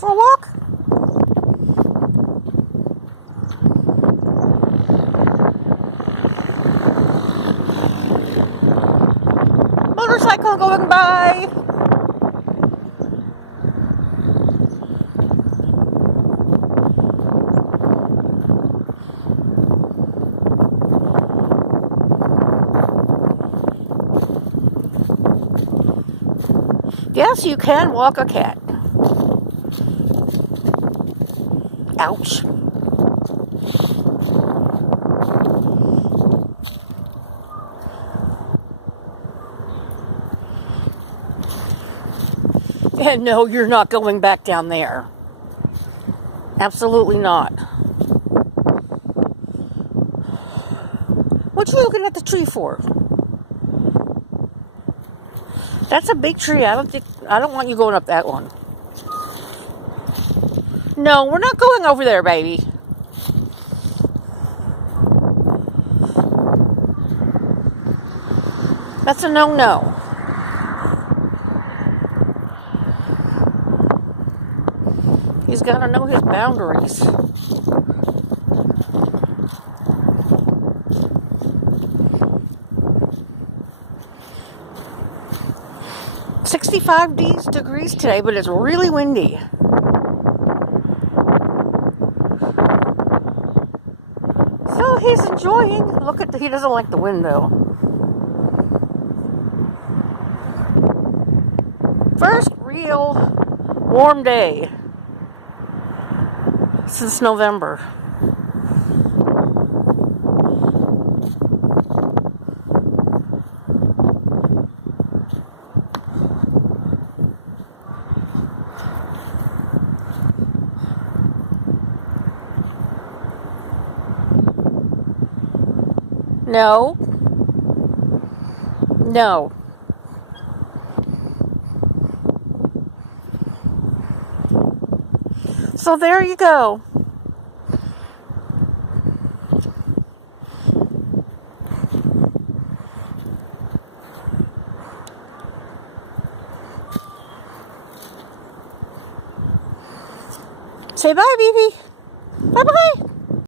for a walk? Motorcycle going by. Yes, you can walk a cat. Ouch. And no, you're not going back down there. Absolutely not. What you looking at the tree for? That's a big tree. I don't want you going up that one. No, we're not going over there, baby. That's a no-no. He's got to know his boundaries. $65 degrees today, but it's really windy. So he's enjoying. He doesn't like the wind though. First real warm day since November. No. No. So there you go. Say bye, baby. Bye-bye.